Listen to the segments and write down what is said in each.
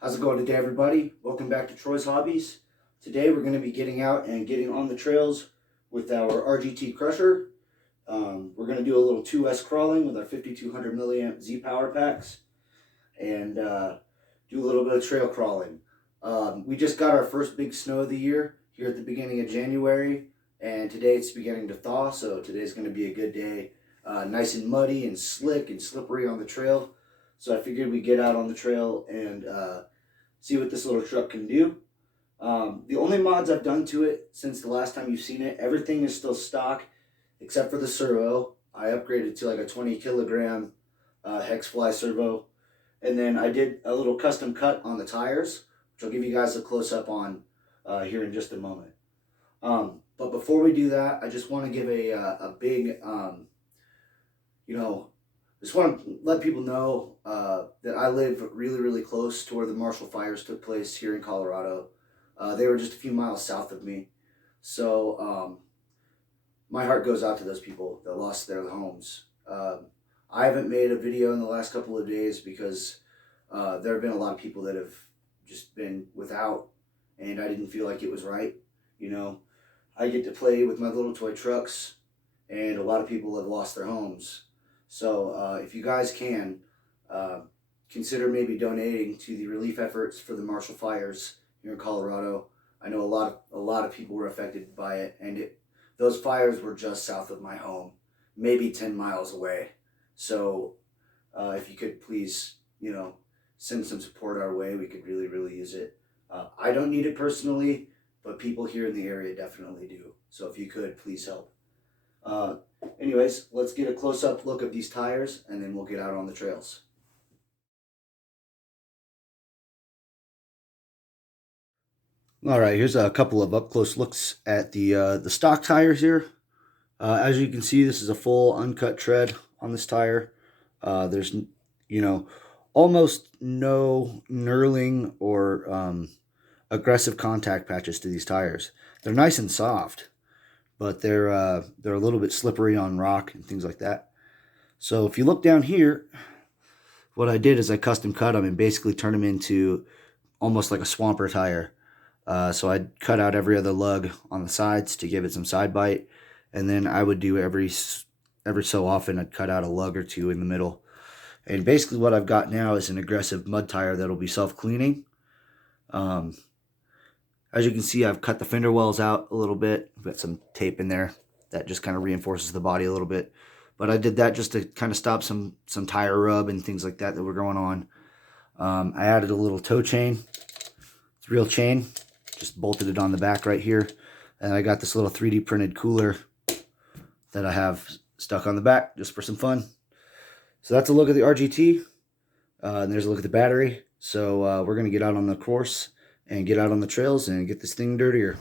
How's it going today, everybody? Welcome back to Troy's Hobbies. Today we're going to be getting out and getting on the trails with our RGT Crusher. We're going to do a little 2S crawling with our 5200 milliamp Z power packs and do a little bit of trail crawling. We just got our first big snow of the year here at the beginning of January, and today it's beginning to thaw, so today's going to be a good day. Nice and muddy and slick and slippery on the trail. So I figured we'd get out on the trail and see what this little truck can do. The only mods I've done to it since the last time you've seen it, everything is still stock except for the servo. I upgraded to like a 20 kilogram hex fly servo. And then I did a little custom cut on the tires, which I'll give you guys a close up on here in just a moment. But before we do that, I just want to give a big, just want to let people know that I live really, really close to where the Marshall fires took place here in Colorado. They were just a few miles south of me. So my heart goes out to those people that lost their homes. I haven't made a video in the last couple of days because there have been a lot of people that have just been without, and I didn't feel like it was right. You know, I get to play with my little toy trucks, and a lot of people have lost their homes. So if you guys can, consider maybe donating to the relief efforts for the Marshall fires here in Colorado. I know a lot of people were affected by it, and those fires were just south of my home, maybe 10 miles away. So if you could please, send some support our way, we could really, really use it. I don't need it personally, but people here in the area definitely do. So if you could, please help. Anyways, let's get a close-up look of these tires, and then we'll get out on the trails. All right, here's a couple of up-close looks at the stock tires here. As you can see, this is a full uncut tread on this tire. There's, almost no knurling or aggressive contact patches to these tires. They're nice and soft, but they're a little bit slippery on rock and things like that. So if you look down here, what I did is I custom cut them and basically turned them into almost like a swamper tire. So I'd cut out every other lug on the sides to give it some side bite, and then I would do every so often I'd cut out a lug or two in the middle. And basically what I've got now is an aggressive mud tire that'll be self-cleaning. As you can see, I've cut the fender wells out a little bit. I've got some tape in there that just kind of reinforces the body a little bit. But I did that just to kind of stop some tire rub and things like that were going on. I added a little toe chain. It's real chain. Just bolted it on the back right here. And I got this little 3D printed cooler that I have stuck on the back just for some fun. So that's a look at the RGT. And there's a look at the battery. So we're going to get out on the course and get out on the trails and get this thing dirtier.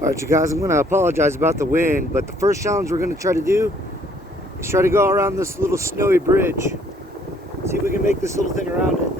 Alright, you guys, I'm going to apologize about the wind, but the first challenge we're going to try to do is try to go around this little snowy bridge. See if we can make this little thing around it.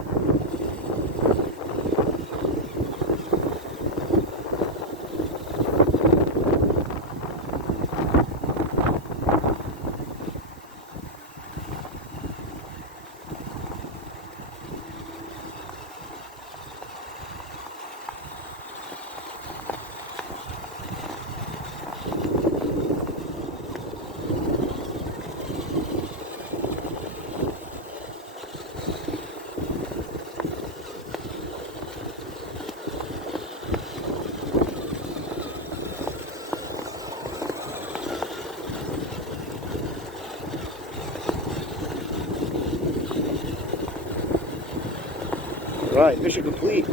Right, mission complete.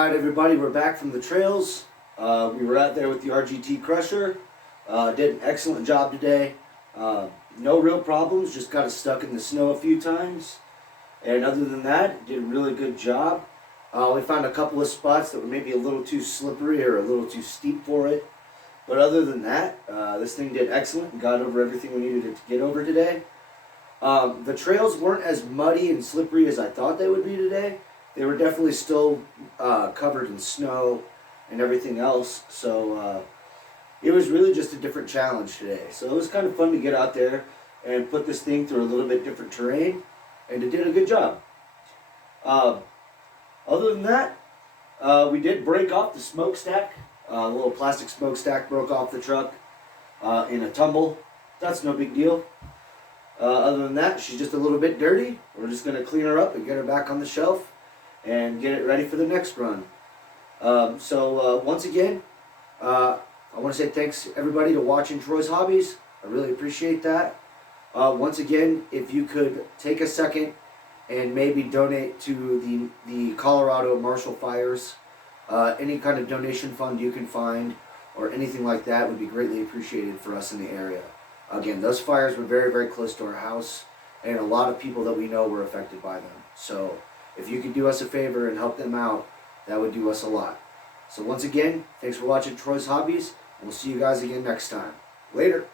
Alright everybody, we're back from the trails. We were out there with the RGT CRUSHER. Did an excellent job today. No real problems, just got us stuck in the snow a few times. And other than that, did a really good job. We found a couple of spots that were maybe a little too slippery or a little too steep for it. But other than that, this thing did excellent and got over everything we needed it to get over today. The trails weren't as muddy and slippery as I thought they would be today. They were definitely still covered in snow and everything else. So it was really just a different challenge today. So it was kind of fun to get out there and put this thing through a little bit different terrain. And it did a good job. Other than that, we did break off the smokestack. A little plastic smokestack broke off the truck in a tumble. That's no big deal. Other than that, she's just a little bit dirty. We're just going to clean her up and get her back on the shelf and get it ready for the next run. Once again, I want to say thanks everybody to watching Troy's Hobbies. I really appreciate that. Once again, if you could take a second and maybe donate to the Colorado Marshall Fires, any kind of donation fund you can find or anything like that would be greatly appreciated for us in the area. Again, those fires were very, very close to our house, and a lot of people that we know were affected by them. So if you could do us a favor and help them out, that would do us a lot. So once again, thanks for watching Troy's Hobbies, and we'll see you guys again next time. Later.